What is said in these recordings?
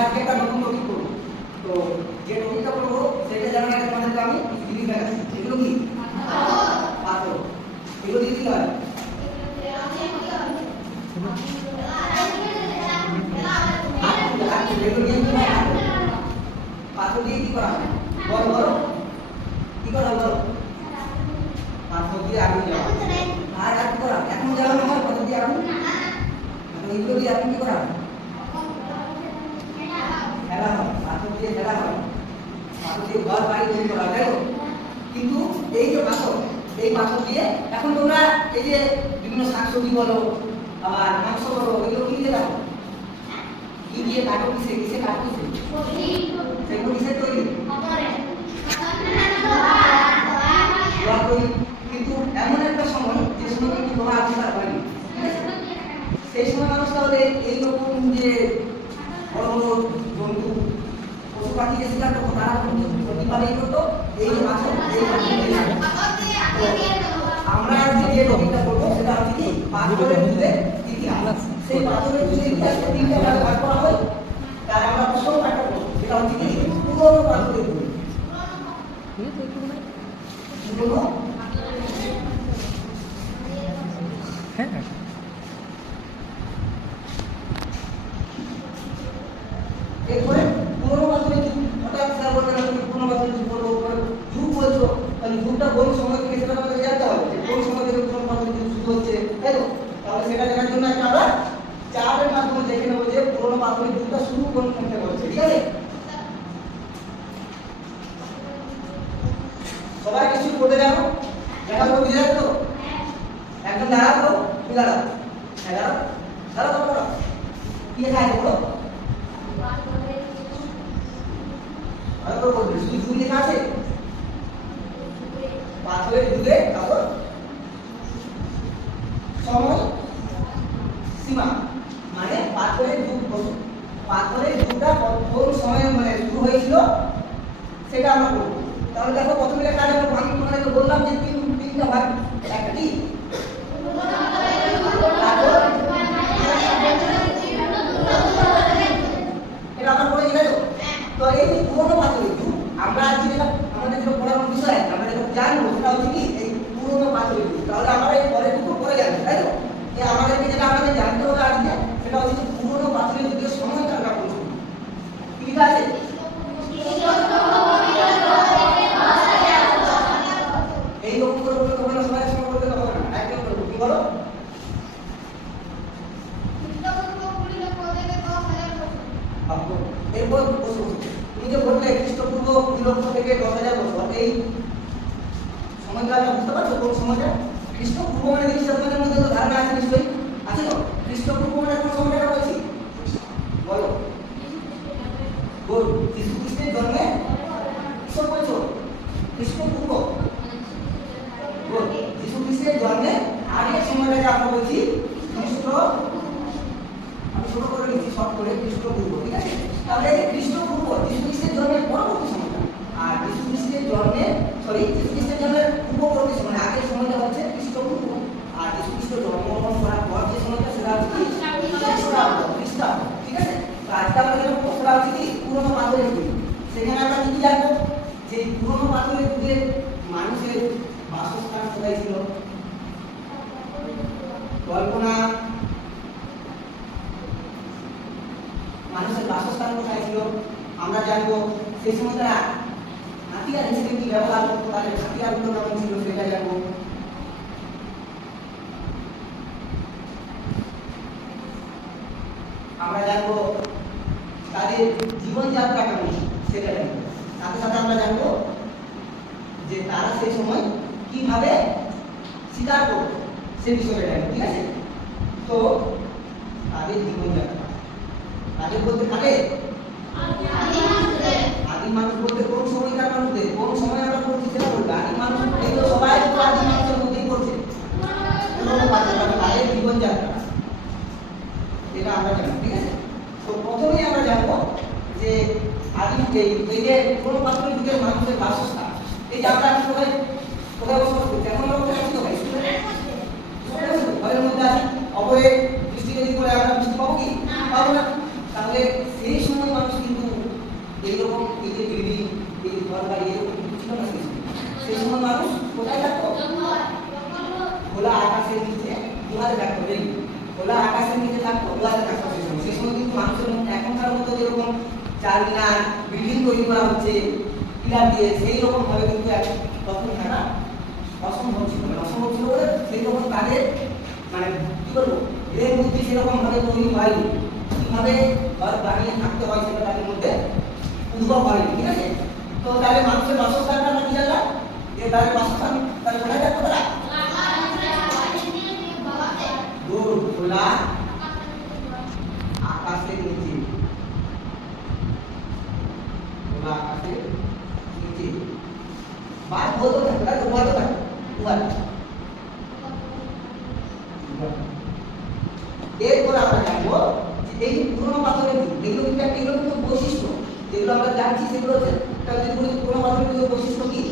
আজকে একটা নতুন টপিক করবো। তো যে টপিকটা করবো সেটা জানার আগে তোমাদেরকে আমি জিনিস দেখাচ্ছি। এগুলো কি পাথর, এগুলো দিয়ে কি হয়? পাথর দিয়ে কি করা হয়? বড় বড় কি করা হয়? পাথর দিয়ে আগুন জ্বালানো। আর কি করা? এখন জ্বালানো হয় পাথর দিয়ে আগুন। এগুলো দিয়ে আগুন কি করা হয়? খেলা হয়, পাথর দিয়ে খেলা হয়, পাথর দিয়ে ঘর বাড়ি তৈরি করা হয়, তাই তো? কিন্তু এই যে পাথর, এই পাথর দিয়ে এখন তোমরা এই যে বিভিন্ন শাকসবজি বলো আবার মাংস বলো এগুলো কি দিয়ে দাও? কি দিয়ে কাটো? কিসে কাটো? সেগুলো কিসের তৈরি? কিন্তু এমন একটা সময় যে সময় কিন্তু লোহা আবিষ্কার হয়নি, সেই সময় মানুষ তাহলে এইরকম যে বড় বড় জন্তু পশু পাখি যে শিকার করতো তারা কিভাবেই করতো? এই যে পাথর, এই আমরা যে টপিকটা করবো সেটা হচ্ছে কি পাথরের যুগের ইতিহাস। সেই পাথরের যুগের ইতিহাসকে তিনটা ভাগে ভাগ করা হয়। তার আমরা প্রথম একটা করবো সেটা হচ্ছে কি পুরনো পাথরের যুগ। পুরনো এরপরে পুরনো পাথরের যুগ। হঠাৎ স্যার বলতে পুরনো পাথরের যুগ বলবো, যুগ বলছো তাহলে যুগটা কোন সময় থেকে সেটা আমাদের জানতে হবে, কোন সময় থেকে পুরনো পাথরের যুগ শুরু হচ্ছে, তাই তো? তাহলে সেটা জানার জন্য একটা আমরা চার্টের মাধ্যমে দেখে নেবো যে পুরনো পাথরের যুগটা শুরু কোন থেকে হচ্ছে। ঠিক আছে, সবাই কিছু করতে জানো? দেখা তো বুঝে যাচ্ছ? একদম দাঁড়াও, তুমি দাঁড়াও, দাঁড়াও দাঁড়াও দাঁড়াও, কি লেখা আছে বলো? যুগ লেখা আছে পাথরের যুগে, তারপর সময় সীমা, মানে পাথরের যুগ, পাথরের যুগটা কোন সময় মানে শুরু হয়েছিল সেটা আমরা বলবো। তাহলে দেখো প্রথমে লেখা আছে, আমি তোমাদেরকে বললাম যে তিনটা ভাগ, একটা কি এটা আমরা পড়ে গেল। তো এই পুরনো পাথরের যুগ আমরা আজকে আমাদের যে পড়ানোর বিষয় আমরা যখন জানবো সেটা হচ্ছে কি এই পুরনো পাথরের যুগ। তাহলে আমরা এই পরের যুগ পড়ে যাবো, তাই তো? যে আমাদেরকে যেটা আমাদের জানতে হবে আজকে সেটা হচ্ছে পুরনো পাথরের যুগের সময়টা আমরা বলছি। ঠিক আছে, এই রকম করে বলতে হবে না, সবাই সময় বলতে হবে না, একদম করবো। কি বলো? এরপর বসে তুমি যে বললে খ্রিস্টপূর্ব 2 লক্ষ থেকে 10,000 বছর, এই সময়টা বুঝতে পারছো কোন সময়টা? খ্রিস্টপূর্ব মানে নিশ্চয়ই আপনাদের মধ্যে তো ধারণা আছে, নিশ্চয়ই আছে তো? খ্রিস্টপূর্ব মানে কোন সময়টা বলছি বলো? বল, যীশু খ্রিস্টের জন্মে কিসব বলছো? খ্রিস্টপূর্ব। বল, যীশু খ্রিস্টের জন্মে আগের সময়টাকে আমরা বলছি খ্রিস্ট, আমি ছোট করে লিখছি শর্ট করে খ্রিস্টপূর্ব। ঠিক আছে, তাহলে খ্রিস্টপূর্ব যীশু খ্রিস্টের জন্মের পরবর্তী সময়টা, আর যীশু খ্রিস্টের জন্মের যীশু খ্রিস্টের জন্মের পূর্ববর্তী সময় আগের সময়টা হচ্ছে খ্রিস্টপূর্ব, আর যীশু খ্রিস্ট জন্মগ্রহণ করার পর যে সময়টা সেটা হচ্ছে খ্রিস্টাব্দ। ঠিক আছে, তো আজকে আমরা যেটা পড়া হচ্ছে কি পুরনো পাথরের যুগ। সেখানে আমরা কি জানবো যে পুরনো পাথরের যুগে মানুষের বাসস্থান কোথায় ছিল, কল্পনা মানুষের বাসস্থান কোথায় ছিল আমরা জানবো। সেই সময় তারা হাতিয়ার হিসেবে কি ব্যবহার করতো, তাদের হাতিয়ারগুলো কেমন ছিল সেটা জানবো। আমরা জানবো তাদের জীবনযাত্রা কেমন সেটা জানবো। সাথে সাথে আমরা জানবো যে তারা সেই সময় কিভাবে শিকার করতো সে বিষয়টা জানবো। ঠিক আছে, তো তাদের জীবনযাত্রা, তাদের বলতে কাকে? আদিম মানুষ বলতে কোন সময়কার মানুষদের, কোন সময় আমরা বলছি সেটা বলবো। আদিম মানুষ এই তো সবাই তো আদিম মানুষের মধ্যেই করছে, তাদের জীবনযাত্রা এটা আমরা জানবো। ঠিক আছে, তো প্রথমেই আমরা জানবো যে আদিম এই যে পুরনো পাথরের যুগের মানুষের বাসস্থান। এই যে আমরা কোথায় কোথায় বসবাস করছি, এখন আমরা কোথায় আছি? ঘরের মধ্যে আছি। অপরে বৃষ্টি যদি করে আমরা বৃষ্টি পাবো কি? পাবো না। তাহলে তাহলে সেই সময় মানুষ কিন্তু এইরকম এই যে বিল্ডিং, এই ঘর বাড়ি এরকম কিছু ছিল না। সেই সময় মানুষ কোথায় থাকতো? খোলা আকাশের নিচে গুহাতে থাকতো। খোলা আকাশের নিচে থাকতো, গুহাতে থাকতো। সেই সময় কিন্তু মানুষের মধ্যে এখনকার মতো যেরকম চারমিনার বিল্ডিং তৈরি করা হচ্ছে পিলার দিয়ে, সেই রকম ভাবে কিন্তু তখন থাকা অসম্ভব ছিল। অসম্ভব ছিল বলে সেই রকম তাদের মানে কি বলবো ব্রেন বুদ্ধি সেরকম ভাবে তৈরি হয়নি। কিভাবে ঘর বানিয়ে থাকতে হয় সেটা তাদের মধ্যে উদ্ভব হয়নি। ঠিক আছে, তো তাহলে মানুষের বাসস্থানটা আমরা কি জানলাম যে তাদের বাসস্থান তাহলে কোথায় থাকতো? তারা খোলা আকাশের নিচে, খোলা আকাশের নিচে বাদ বলতে থাকতো। তাই তো বলতে থাকতো। এরপর আমরা জানবো যে এই পুরোনো পাথরের যুগ, এগুলো কিন্তু বৈশিষ্ট্য যেগুলো আমরা জানছি সেগুলো হচ্ছে পুরোনো পাথরের যুগের বৈশিষ্ট্য কি?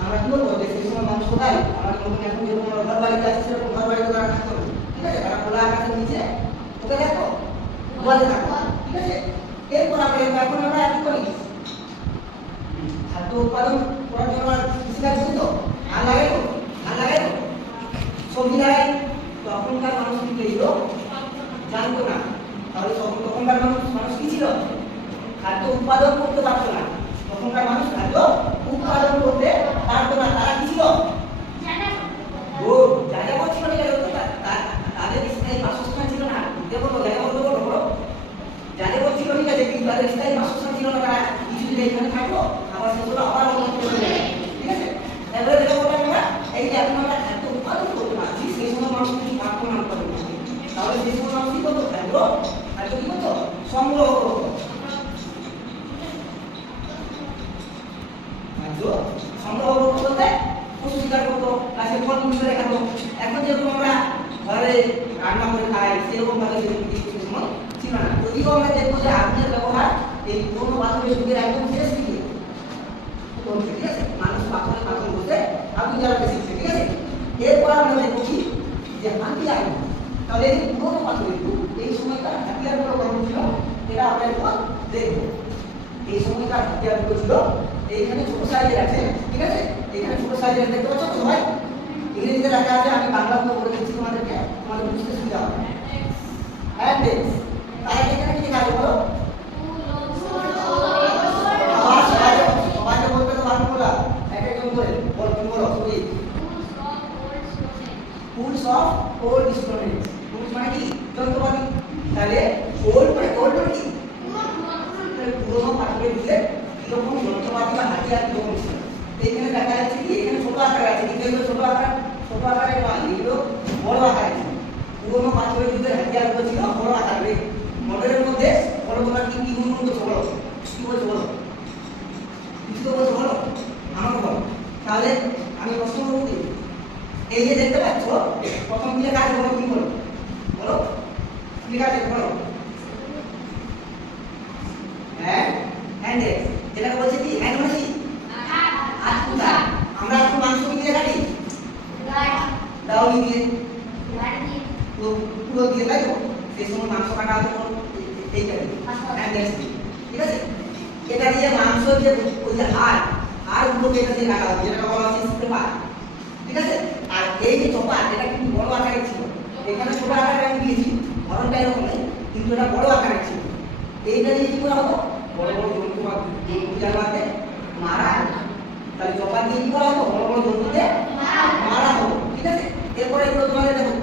আমরা কি বলবো যে সেই সময় মানুষ কোথায় আমাদের মতন এখন যেরকম ঘর বাড়িতে আছে সেরকম ঘর বাড়িতে তারা থাকতো। ঠিক আছে, তারা খোলা আকাশের নিচে কোথায় থাকতো? গুহাতে থাকতো। ঠিক আছে, এরপর আমরা এখন আমরা কি করি? খাদ্য উৎপাদন করার জন্য কৃষিকাজ করি তো, ধান লাগাই তো, সবজি লাগাই। তখনকার মানুষ কিন্তু এগুলো জানতো না। তাহলে তখনকার মানুষ কি ছিল? খাদ্য উৎপাদন করতে পারতো না। তখনকার মানুষ খাদ্য উৎপাদন করতে পারতো না। তারা কি ছিল? যাযাবর ছিল। ঠিক আছে, তাদের স্থায়ী বাসস্থান ছিল না। দেখো তো যাযাবর তো বড় যাযাবর ছিল। ঠিক আছে, কিন্তু তাদের স্থায়ী বাসস্থান ছিল না। তারা কিছুদিন এখানে থাকলো, আবার সেগুলো আবার অন্য চলে যাবে। ঠিক আছে, এবারে যেটা বললাম আমরা এই যে এখন আমরা খাদ্য উৎপাদন করতে পারছি, সেই সময় মানুষ কিছু পারতো না উৎপাদন করতে। তাহলে সেই সময় মানুষ কি করতো? খাদ্য কি করতো? সংগ্রহ করতো। সংগ্রহ করতো বলতে পশু শিকার করতো, গাছের ফল তুলে খেতো। এখন যেরকম আমরা ঘরে রান্না করে খাই সেরকম ভাবে কিছু সময় ছিল না। যদিও আমরা দেখবো যে আগুনের ব্যবহার এই পুরোনো পাথরের যুগের একদম শেষ দিকে। ঠিক আছে, মানুষ পাথর বলতে আগুন জ্বালাতে শিখছে। ঠিক আছে, এরপর আমরা দেখবো কি যে হাতিয়ার। তাহলে এই পুরোনো পাথরের যুগ, এই সময়কার হাতিয়ারগুলো কেমন ছিল এটা আমরা এখন দেখবো। এই সময়কার হাতিয়ারগুলো ছিল এইখানে ছোট সাইজের আছে। ঠিক আছে, এখানে ছোট সাইজের দেখতে পাচ্ছ সবাই? ইংরেজিতে লেখা আছে, আমি বাংলাতে বলে দিচ্ছি তোমাদেরকে, তোমাদের বুঝতে সুবিধা হবে। হ্যান্ড এক্স, তাহলে এখানে কি লেখা আছে বলো? সবাইকে বলতে তো পারবো না, এক একজন করে বলো। তুমি বলো তুমি। Tools of old storage. Tools মানে কি? যন্ত্রপাতি। তাহলে ওল্ড মানে কি? পুরোনো পাথরের যুগে কিরকম যন্ত্রপাতি বা হাতিয়ার কিরকম ছিল। এইখানে দেখা যাচ্ছে কি এখানে ছোট আকারে আছে, কিন্তু এগুলো ছোট আকারে নয়, এগুলো বড় আকারে ছিল। পুরোনো পাথরের যুগের হাতিয়ারগুলো ছিল বড় আকারে। মডেলের মধ্যে বড় তোমার কি কি গুণ বলছো বলো? কি বলছো বলো? কিছু তো বলছো বলো, আমাকে বলো। তাহলে আমি প্রশ্ন করবো কি, এই যে দেখতে পাচ্ছ প্রথম কি লেখা আছে বলো? কি বলো বলো? কি লেখা আছে বলো? হ্যান্ড এক্স, যেটা বলছে কি হ্যান্ড মানে কি? আমরা এখন মাংস কি দিয়ে কাটি? দাউনি দিয়ে, পুরো দিয়ে, তাই তো? সেই সময় মাংস কাটা হতো এইটা হ্যান্ড এক্স দিয়ে। ঠিক আছে, এটা দিয়ে মাংস যে ওই যে হাড়গুলোকে এটা দিয়ে কাটা হতো, যেটা বলা হচ্ছে স্ক্রেপার। ঠিক আছে, আর এই যে চপার এটা কিন্তু বড় আকারের ছিল। এখানে ছোট আকারে আমি দিয়েছি, ধরনটা এরকম নেই, কিন্তু এটা বড় আকারের ছিল। এইটা দিয়ে কি করা হতো? বড় বড় জন্তুকে জায়গাতে মারা হতো। তাহলে চপার দিয়ে কি করা হতো? বড় বড় জন্তুকে মারা হতো। ঠিক আছে, এরপরে এগুলো তোমাদের দেখো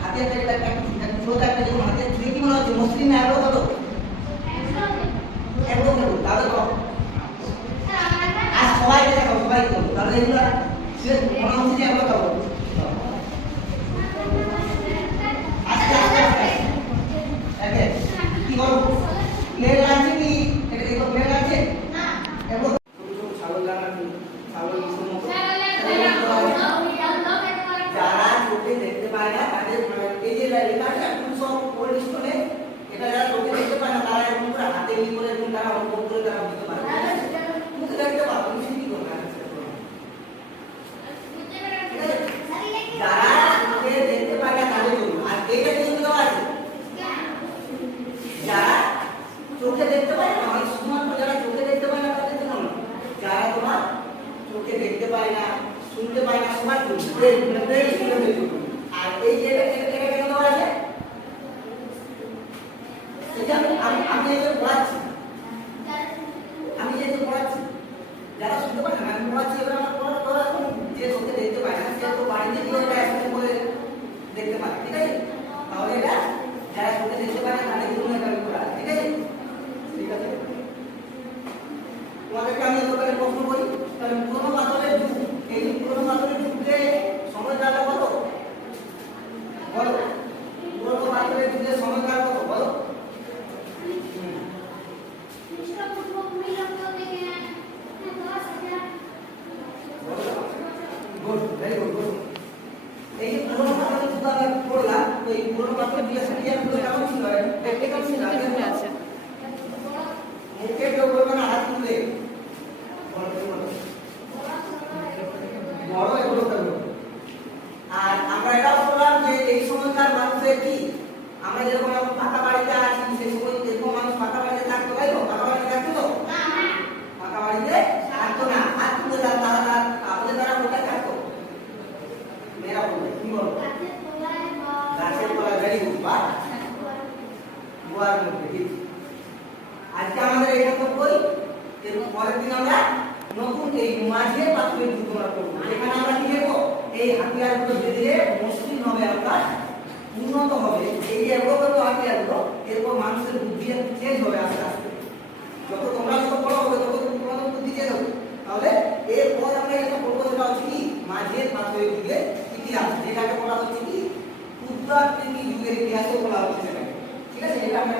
হাতিয়ার একটা ছোট একটা যেমন হাতিয়ার ছুরি কি মনে হচ্ছে? মসৃণ না এগুলো কত? এগুলো দেখো, তাহলে আর সবাইকে দেখো, সবাইকে দেখো, তাহলে এগুলো মনে হচ্ছে যে এগুলো খাবো। আস্তে আস্তে আস্তে কি করবো? প্লেন লাগছে কি? এটা দেখো প্লেন লাগছে না। এগুলো ছাগল জানা কি? ছাগল কিছুর মতো যারা চোখে দেখতে পায় না তাদের এই যে লেখা আছে টুলস অফ ওল্ড স্টোরেজ, এটা যারা চোখে দেখতে পায় না তারা এরকম করে হাতে নিয়ে করে এবং তারা অনুভব করে তারা বুঝতে পারে। মুখে দেখতে পারো, তুমি কি করবে? যারা চোখে দেখতে পায় না তাদের জন্য। আর এইটা কি দেওয়া আছে? যারা চোখে দেখতে পায় না, মানে শুধুমাত্র যারা চোখে দেখতে পায় না তাদের জন্য না, যারা তোমার চোখে দেখতে পায় না, শুনতে পায় না, সবার আর এই যে এটা কেন দেওয়া আছে, এটা আমি এই যে পড়াচ্ছি, আমি যে পড়াচ্ছি, যারা শুনতে পায় না আমি পড়াচ্ছি, এবার আমার পড়া এখন যে চোখে দেখতে পায় না সে তো বাড়িতে গিয়ে এটা একসাথে করে দেখতে পায়, ঠিক আছে? তাহলে এটা যারা চোখে দেখতে পায় না তাদের জন্য এটা আমি পড়া, ঠিক আছে? ঠিক আছে, তোমাদেরকে আমি এতখানি প্রশ্ন করি, তাহলে পুরোনো পাথরের যুগ, এই পুরোনো পাথরের যুগে সময়কালটা কত বলো? পুরোনো পাথরের যুগের সময়কাল কত বলো? Good, very good, good. এই যে পুরোনো পাথরের যুগ আমরা পড়লাম, তো এই পুরোনো পাথরের যুগে সাকিয়ার পুরো কেমন ছিল? প্র্যাকটিক্যাল ছিল, আগে আছে মুখে কেউ বলবে না, হাত তুলে বড় এগুলো করবো। আর আমরা এটাও বললাম যে এই সময়কার মানুষের কি, আমরা যেরকম এখন পাকা বাড়িতে আছি সেই সময় এরকম মানুষ পাকা বাড়িতে থাকতো, তাই তো? পাকা বাড়িতে থাকতো তো? পাকা বাড়িতে থাকতো না, হাত তুলে তারা আমাদের তারা কোথায় থাকতো? মেয়েরা বলবে, কি বলো? গাছের তলায়, ভেরি গুড, বা গোয়ার মধ্যে, ঠিক। আজকে আমাদের এটা বই, এর পরের দিন আমরা নতুন এই মাঝে পাথরের যুগ আমরা করব। এখানে আমরা কি দেখব, এই হাতিয়ারগুলো ধীরে ধীরে মসৃণ হবে, আপনার উন্নত হবে। এই যে এগুলো হাতিয়ারগুলো, এরপর মানুষের বুদ্ধি চেঞ্জ হবে আস্তে আস্তে। যত তোমরা যত বড় হবে তত তোমাদের বুদ্ধি চেঞ্জ হবে। তাহলে এরপর আমরা এটা বলবো, সেটা হচ্ছে কি মাঝে পাথরের যুগের ইতিহাস, যেটাকে বলা হচ্ছে কি ক্ষুদ্রাকৃতি যুগের ইতিহাসও বলা হচ্ছে সেটাকে, ঠিক আছে? এটা আমরা